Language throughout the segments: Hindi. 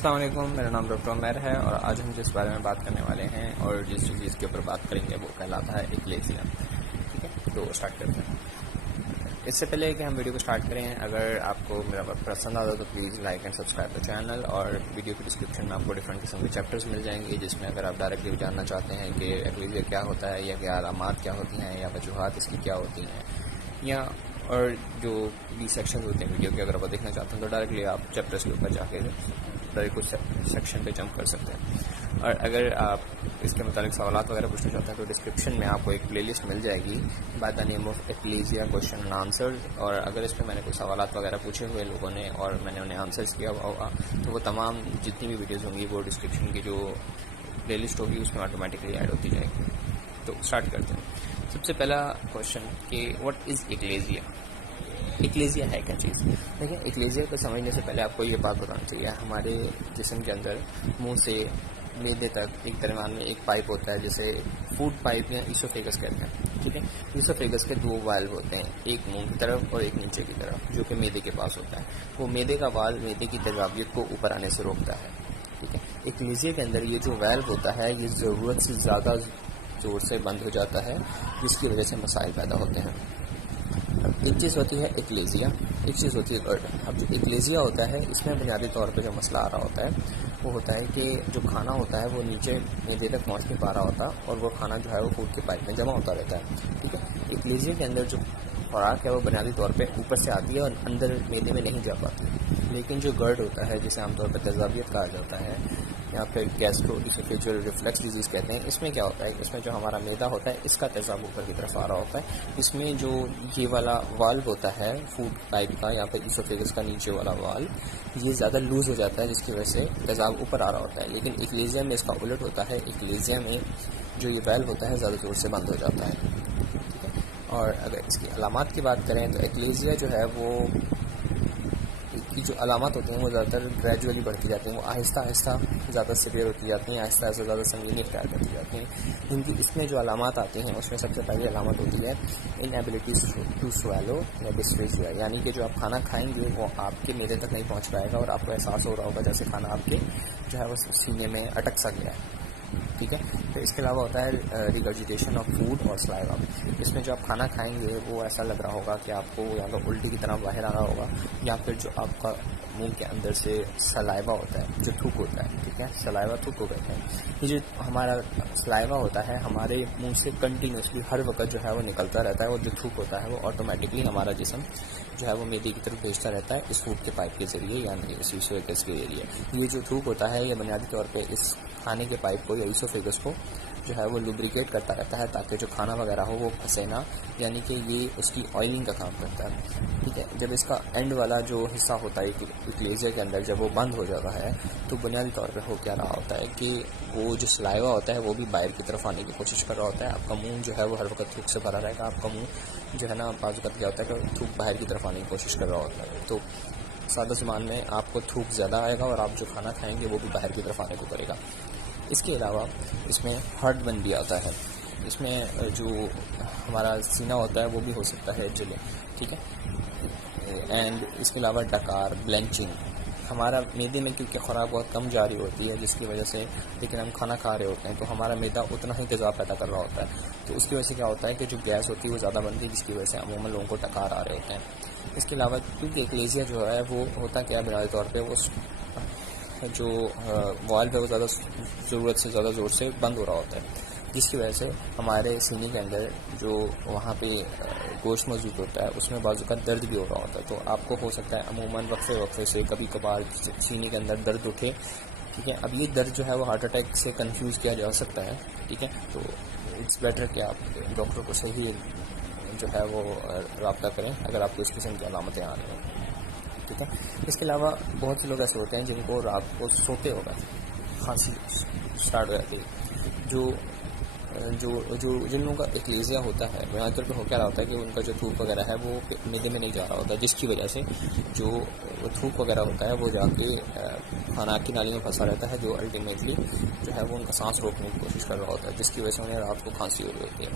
अस्सलाम वालेकुम, मेरा नाम डॉक्टर उमैर है और आज हम जिस बारे में बात करने वाले हैं और जिस चीज़ के ऊपर बात करेंगे वो कहलाता है एक्लेसिया। ठीक है, तो स्टार्ट करते हैं। इससे पहले कि हम वीडियो को स्टार्ट करें, अगर आपको मेरा वर्क पसंद आता तो please like and subscribe the channel. और वीडियो की डिस्क्रिप्शन में आपको डिफरेंट किस्म के चैप्टर्स मिल जाएंगे, जिसमें अगर आप डायरेक्टली जानना चाहते हैं कि एक्लेसिया क्या होता है या क्या अलामात क्या होती हैं या वजूहात इसकी क्या होती हैं, या और जो भी सेक्शन होते हैं वीडियो के, अगर आप देखना चाहते हैं तो डायरेक्टली आप चैप्टर्स के ऊपर जाके डायरेक्ट कुछ सेक्शन पे जंप कर सकते हैं। और अगर आप इसके मुताबिक सवाल वगैरह पूछना चाहते हैं तो डिस्क्रिप्शन में आपको एक प्लेलिस्ट मिल जाएगी by the name of Ecclesia question and answer. और अगर इसमें मैंने कुछ सवाल वगैरह पूछे हुए लोगों ने और मैंने उन्हें आंसर्स किया हुआ होगा तो वो तमाम जितनी भी वीडियोज़ होंगी वो डिस्क्रिप्शन की जो प्लेलिस्ट होगी उसमें ऑटोमेटिकली ऐड होती जाएगी। तो स्टार्ट करते हैं। सबसे पहला क्वेश्चन कि व्हाट इज़ एक्लेसिया। एक्लेसिया है क्या चीज़? देखिए, एक्लेसिया को समझने से पहले आपको ये बात बतानी चाहिए, हमारे जिस्म के अंदर मुंह से मैदे तक एक दरमियान में एक पाइप होता है जिसे फूड पाइप या ईसोफेगस कहते हैं। ठीक है, ईसोफेगस के दो वाल्व होते हैं, एक मुंह की तरफ और एक नीचे की तरफ, जो कि मैदे के पास होता है। वो मैदे का वाल्व मैदे की तेजाबियत को ऊपर आने से रोकता है। ठीक है, एक्लेसिया के अंदर ये जो वाल्व होता है ये ज़रूरत से ज़्यादा ज़ोर से बंद हो जाता है, जिसकी वजह से मसाइल पैदा होते हैं। अब एक चीज़ होती है एक्लेसिया, एक चीज़ होती है गर्ड। अब जो एक्लेसिया होता है इसमें बुनियादी तौर पे जो मसला आ रहा होता है वो होता है कि जो खाना होता है वो नीचे मैदे तक पहुंच नहीं पा रहा होता और वो खाना जो है वो फूड के पाइप में जमा होता रहता है। ठीक है, एक्लेसिया के अंदर जो खुराक है वो बुनियादी तौर पे ऊपर से आती है और अंदर मैदे में नहीं जा पाती। लेकिन जो गर्ड होता है जिसे आमतौर पर तेजाबियत कहा जाता है या फिर गैस्ट्रोइसोफेजियल रिफ्लक्स डिजीज़ कहते हैं, इसमें क्या होता है, इसमें जो हमारा मैदा होता है इसका तेजाब ऊपर की तरफ आ रहा होता है। इसमें जो ये वाला वाल्व होता है फूड पाइप का या फिर ईसोफेगस का नीचे वाला वाल्व, ये ज़्यादा लूज हो जाता है जिसकी वजह से तेजाब ऊपर आ रहा होता है। लेकिन एक्लेसिया में इसका उलट होता है, एक्लेसिया में जो ये वाल्व होता है ज़्यादा ज़ोर से बंद हो जाता है। और अगर इसकी अलामात की बात करें तो एक्लेसिया जो है वो की जो अलामत होती हैं वो ज़्यादातर ग्रेजुअली बढ़ती जाती हैं, वो आहिस्ता आहिस्ता ज़्यादा सीवियर होती जाती हैं, आहिस्ता आहिस्ता ज़्यादा संगीन इख्तियार करती जाती हैं। इनकी इसमें जो अलामत आती हैं उसमें सबसे पहली अलामत होती है इनएबिलिटी टू स्वेलो या डिस्फेजिया, यानी कि जो आप खाना खाएंगे वो आपके मैदे तक नहीं पहुँच पाएगा और आपको एहसास हो रहा होगा जैसे खाना आपके जो है वो सीने में अटक सा गया है। ठीक है, तो इसके अलावा होता है रिगर्जिटेशन ऑफ फूड और सलाइवा। इसमें जो आप खाना खाएंगे वो ऐसा लग रहा होगा कि आपको या तो उल्टी की तरह बाहर आ रहा होगा या फिर जो आपका मुंह के अंदर से सलाइवा होता है, जो थूक होता है, ठीक है, सलाइवा थूक को कहते हैं। ये जो हमारा सलाइवा होता है हमारे मुंह से कंटिन्यूसली हर वक्त जो है वो निकलता रहता है और जो थूक होता है वो ऑटोमेटिकली हमारा जिस्म जो है वो मैदे की तरफ भेजता रहता है इस फूड के पाइप के ज़रिए यानी इस ईसोफेगस के जरिए। ये जो थूक होता है ये बुनियादी तौर पे इस खाने के पाइप को या ईसोफेगस को जो है वो लुब्रिकेट करता रहता है ताकि जो खाना वगैरह हो वो फंसे ना, यानी कि ये उसकी ऑयलिंग का काम करता है। ठीक है, जब इसका एंड वाला जो हिस्सा होता है एक्लेसिया के अंदर जब वो बंद हो जाता है तो बुनियादी तौर पे हो क्या रहा होता है कि वो जो सलाइवा होता है वो भी बाहर की तरफ आने की कोशिश कर रहा होता है। आपका मुंह जो है वो हर वक्त थूक से भरा रहेगा, आपका मुंह जो है ना बाजू क्या होता है कि थूक बाहर की तरफ आने की कोशिश कर रहा होता है। तो सादा ज़ुबान में आपको थूक ज़्यादा आएगा और आप जो खाना खाएंगे वो भी बाहर की तरफ आने को करेगा। इसके अलावा इसमें हार्टबर्न भी आता है, इसमें जो हमारा सीना होता है वो भी हो सकता है जले। ठीक है, एंड इसके अलावा डकार, ब्लेंचिंग, हमारा मैदे में क्योंकि खुराक बहुत कम जा रही होती है जिसकी वजह से, लेकिन हम खाना खा रहे होते हैं तो हमारा मैदा उतना ही तेज़ाब पैदा कर रहा होता है, तो उसकी वजह से क्या होता है कि जो गैस होती है वो ज़्यादा बनती है जिसकी वजह से अमूमन लोगों को डकार आ रहे होते हैं। इसके अलावा क्योंकि एक्लेसिया जो है वो होता क्या है बुनियादी तौर पर वो जो वाल्व है वो ज़्यादा ज़रूरत से ज़्यादा ज़ोर से बंद हो रहा होता है, जिसकी वजह से हमारे सीने के अंदर जो वहाँ पे गोश्त मौजूद होता है उसमें बाजू का दर्द भी हो रहा होता है। तो आपको हो सकता है अमूमन वक्फे से कभी कभार सीने के अंदर दर्द उठे। ठीक है, अब ये दर्द जो है वो हार्ट अटैक से कंफ्यूज किया जा सकता है। ठीक है, तो इट्स बेटर कि आप डॉक्टर को सही जो है वो रब्ता करें अगर आपको इस किस्म की अलामतें आ रही हैं। ठीक है, इसके अलावा बहुत से लोग ऐसे होते हैं जिनको रात को सोते होगा खांसी स्टार्ट हो जाती है। जो जो जो जिन लोगों का एक्लेसिया होता है बुनियादी तौर पर हो क्या रहा होता है कि उनका जो थूक वगैरह है वो मैदे में नहीं जा रहा होता, जिसकी वजह से जो थूक वगैरह होता है वो जाके खाना की नाली में फंसा रहता है, जो अल्टीमेटली जो है वो उनका सांस रोकने की कोशिश कर रहा होता है, जिसकी वजह से उन्हें रात को खांसी हो रही होती है।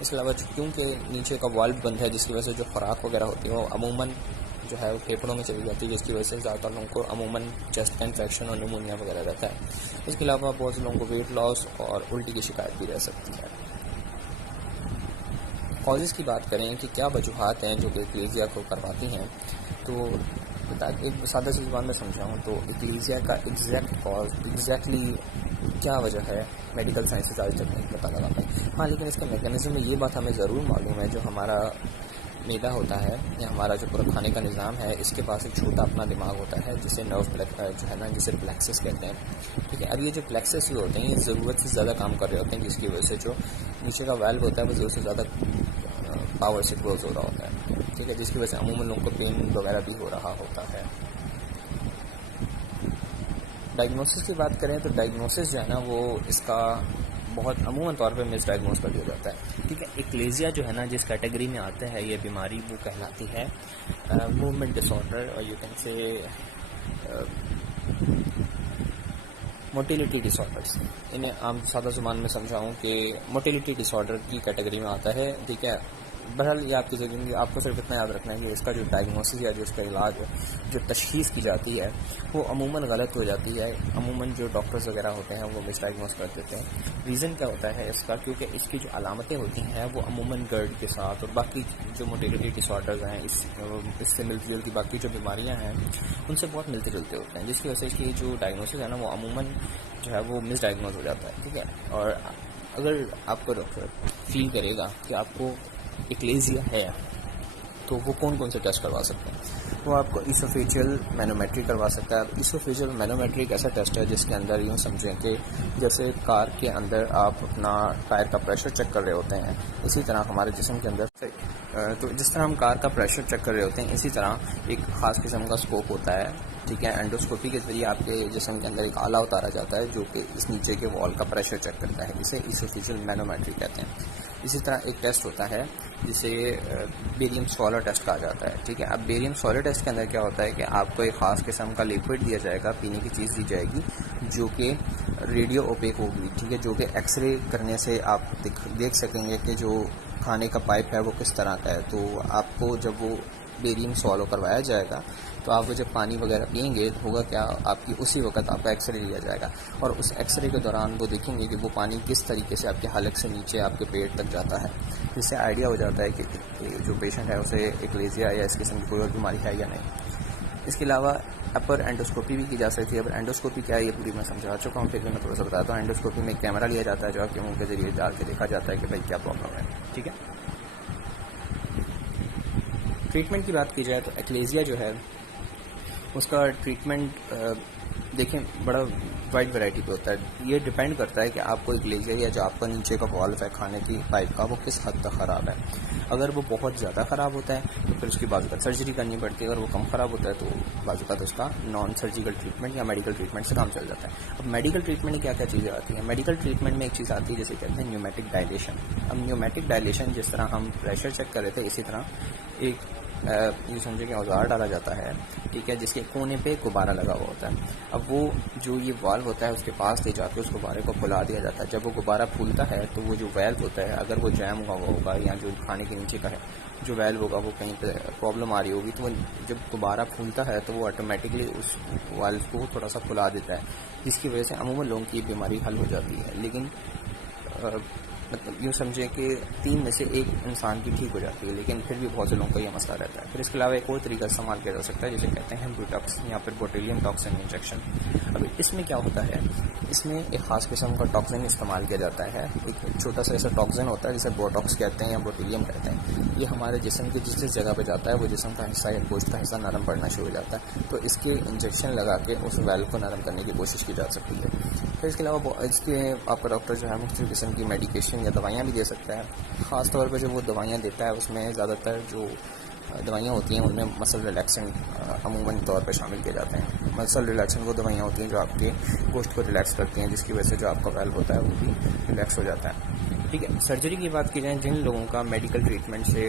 इसके अलावा क्योंकि नीचे का वाल्व बंद है जिसकी वजह से जो खुराक वगैरह होती है वो अमूमन जो है वो फेफड़ों में चली जाती है, जिसकी वजह से ज़्यादातर लोगों को अमूमन चेस्ट का इन्फेक्शन और निमोनिया वगैरह रहता है। इसके अलावा बहुत से लोगों को वेट लॉस और उल्टी की शिकायत भी रह सकती है। कॉजेज़ की बात करें कि क्या वजूहात हैं जो कि एक्लेज़िया को करवाती हैं, तो एक सादा सी ज़ुबान में समझाऊँ तो एक्लेज़िया का एग्जैक्ट कॉज एग्जैक्टली क्या वजह है मेडिकल साइंसेज आज तक नहीं पता लगा पाई। हाँ, लेकिन इसका मैकेनिज्म में ये बात हमें ज़रूर मालूम है, जो हमारा मैदा होता है या हमारा जो पूरा खाने का निज़ाम है, इसके पास एक छोटा अपना दिमाग होता है जिसे नर्व जो है ना, जिसे प्लेक्सस कहते हैं। ठीक है, अब ये जो प्लेक्सस होते हैं ये ज़रूरत से ज़्यादा काम कर रहे होते हैं, जिसकी वजह से जो नीचे का वाल्व होता है वो ज़रूरत से ज़्यादा पावर से क्लोज हो रहा होता है। ठीक है, जिसकी वजह से अमूमन लोगों को पेन वगैरह भी हो रहा होता है। डायग्नोसिस की बात करें तो डायग्नोसिस जो है ना वो इसका बहुत अमूमन तौर पे मिस डायग्नोस कर दिया जाता है। ठीक है, एक्लेज़िया जो है ना जिस कैटेगरी में आता है ये बीमारी, वो कहलाती है मूवमेंट डिसऑर्डर, और you can say motility disorders. इन्हें आम सादा ज़ुबान में समझाऊँ कि मोटिलिटी डिसऑर्डर की कैटेगरी में आता है। ठीक है, बहरहाल ये आपकी ज़िंदगी, आपको सिर्फ इतना याद रखना है कि इसका जो डायग्नोसिस या जो इसका इलाज है, जो तशख़ीस की जाती है वो अमूमन गलत हो जाती है। अमूमन जो डॉक्टर्स वगैरह होते हैं वो मिस डायग्नोस कर देते हैं। रीज़न क्या होता है इसका, क्योंकि इसकी जो अलामतें होती हैं वो अमूमन गर्ड के साथ और बाकी जो मोटिलिटी डिसऑर्डर्स हैं, इससे मिलती जुलती बाकी जो बीमारियाँ हैं उनसे बहुत मिलते जुलते होते हैं, जिसकी वजह से इसकी जो डायग्नोसिस है ना वो अमूमन जो है वो मिस डायग्नोस हो जाता है। ठीक है, और अगर आपको डॉक्टर फील करेगा कि आपको एक्लेज़िया है तो वो कौन कौन से टेस्ट करवा सकते हैं, वो आपको इसोफेजियल मैनोमेट्री करवा सकता है। इसोफेजियल मैनोमेट्री एक ऐसा टेस्ट है जिसके अंदर यूँ समझें कि जैसे कार के अंदर आप अपना टायर का प्रेशर चेक कर रहे होते हैं, इसी तरह हमारे जिस्म के अंदर तो जिस तरह हम कार का प्रेशर चेक कर रहे होते हैं, इसी तरह एक ख़ास किस्म का स्कोप होता है। ठीक है, एंडोस्कोपी के ज़रिए आपके जिस्म के अंदर एक आला उतारा जाता है जो कि इस नीचे के वॉल का प्रेशर चेक करता है, इसे इसोफेजियल मैनोमेट्री कहते हैं। इसी तरह एक टेस्ट होता है जिसे बेरियम सोलर टेस्ट कहा जाता है। ठीक है, अब बेरियम सोलर टेस्ट के अंदर क्या होता है कि आपको एक ख़ास किस्म का लिक्विड दिया जाएगा, पीने की चीज़ दी जाएगी जो कि रेडियो ओपेक होगी। ठीक है, जो कि एक्सरे करने से आप देख सकेंगे कि जो खाने का पाइप है वो किस तरह का है। तो आपको जब वो बेरियम सॉलो करवाया जाएगा तो आप वो जब पानी वगैरह पिएंगे तो होगा क्या, आपकी उसी वक्त आपका एक्सरे लिया जाएगा और उस एक्सरे के दौरान वो देखेंगे कि वो पानी किस तरीके से आपके हलक से नीचे आपके पेट तक जाता है, जिससे आइडिया हो जाता है कि जो पेशेंट है उसे एक्लेज़िया या इस किस्म की कोई और बीमारी है या नहीं। इसके अलावा अपर एंडोस्कोपी भी की जा सकती है। अब एंडोस्कोपी क्या है ये पूरी मैं समझा चुका हूँ, फिर भी मैं थोड़ा सा बताता हूँ। एंडोस्कोपी में कैमरा लिया जाता है जो आपके मुंह के जरिए डाल के देखा जाता है कि भाई क्या प्रॉब्लम है। ठीक है, ट्रीटमेंट की बात की जाए तो एक्लेज़िया जो है उसका ट्रीटमेंट देखें बड़ा वाइड वैरायटी पे होता है। ये डिपेंड करता है कि आपको एक्लेज़िया या जो आपका नीचे का वॉल्व है खाने की पाइप का वो किस हद तक ख़राब है। अगर वो बहुत ज़्यादा ख़राब होता है तो फिर उसकी बाज़ सर्जरी करनी पड़ती है। अगर वो कम ख़राब होता है तो बाज़ तो उसका नॉन सर्जिकल ट्रीटमेंट या मेडिकल ट्रीटमेंट से काम चल जाता है। अब मेडिकल ट्रीटमेंट में क्या क्या चीज़ें आती हैं, मेडिकल ट्रीटमेंट में एक चीज़ आती है जिसे कहते हैं न्यूमेटिक डायलेशन। अब न्यूमेटिक डायलेशन जिस तरह हम प्रेशर चेक कर रहे थे, इसी तरह एक ये समझे कि औजार डाला जाता है। ठीक है, जिसके कोने पे गुब्बारा लगा हुआ होता है। अब वो जो ये वाल्व होता है उसके पास ले जाकर उस गुब्बारे को फुला दिया जाता है। जब वो गुब्बारा फूलता है तो वो जो वाल्व होता है अगर वो जैम हुआ होगा या जो खाने के नीचे का है जो वाल्व होगा वो कहीं पे प्रॉब्लम आ रही होगी, तो जब गुब्बारा फूलता है तो वो ऑटोमेटिकली उस वाल्व को थोड़ा सा फुला देता है, जिसकी वजह से अमूमन लोगों की बीमारी हल हो जाती है। लेकिन मतलब यूँ समझें कि 3 में से 1 इंसान की ठीक हो जाती है, लेकिन फिर भी बहुत से लोगों का यह मसला रहता है। फिर इसके अलावा एक और तरीका इस्तेमाल किया जा सकता है जिसे कहते हैं ब्यूटॉक्स या फिर बोtulinum टॉक्सिन इंजेक्शन। अब इसमें क्या होता है, इसमें एक ख़ास किस्म का टॉक्सिन इस्तेमाल किया जाता है। एक छोटा सा ऐसा टॉक्सिन होता है जिसे बोटॉक्स कहते हैं या बोtulinum कहते हैं। ये हमारे जिस्म के जिस जगह पर जाता है वो जिस्म का हिस्सा या गोश्त का हिस्सा नरम पड़ना शुरू हो जाता है, तो इसके इंजेक्शन लगा के उस वाल्व को नरम करने की कोशिश की जा सकती है। फिर इसके अलावा इसके आपका डॉक्टर जो है मुख्तलिफ किस्म की मेडिकेशन या दवाइयाँ भी दे सकता है। ख़ास तौर पर जब वो दवाइयाँ देता है उसमें ज़्यादातर जो दवाइयाँ होती हैं उनमें मसल रिलैक्सेंट अमूमन तौर पर शामिल किए जाते हैं। मसल रिलैक्सेंट वो दवाइयाँ होती हैं जो आपके गोश्त को रिलैक्स करती हैं, जिसकी वजह से जो आपका वाल्व होता है वो भी रिलैक्स हो जाता है। ठीक है, सर्जरी की बात की जाए, जिन लोगों का मेडिकल ट्रीटमेंट से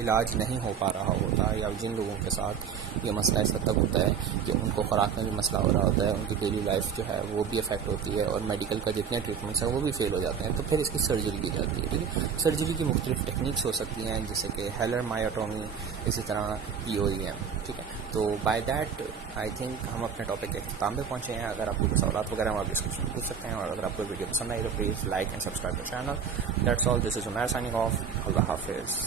इलाज नहीं हो पा रहा होता, या जिन लोगों के साथ ये मसला इस हद तक होता है कि उनको खुराक में भी मसला हो रहा होता है, उनकी डेली लाइफ जो है वो भी अफेक्ट होती है और मेडिकल का जितने ट्रीटमेंट्स हैं वो भी फेल हो जाते हैं, तो फिर इसकी सर्जरी की जाती है। ठीक है, सर्जरी की मुख्तलिफ टेक्निक्स हो सकती हैं, जैसे कि हेलर मायोटोमी, इसी तरह POEM। ठीक है, तो बाय दैट आई थिंक हम अपने टॉपिक के अख्ताम पे पहुँचे हैं। अगर आपको कोई सवाल वगैरह हम आप डिस्कशन पूछ सकते हैं, और अगर आपको वीडियो पसंद आई तो please like and subscribe the channel. That's all, this is Umair signing off. अल्लाह हाफिज़।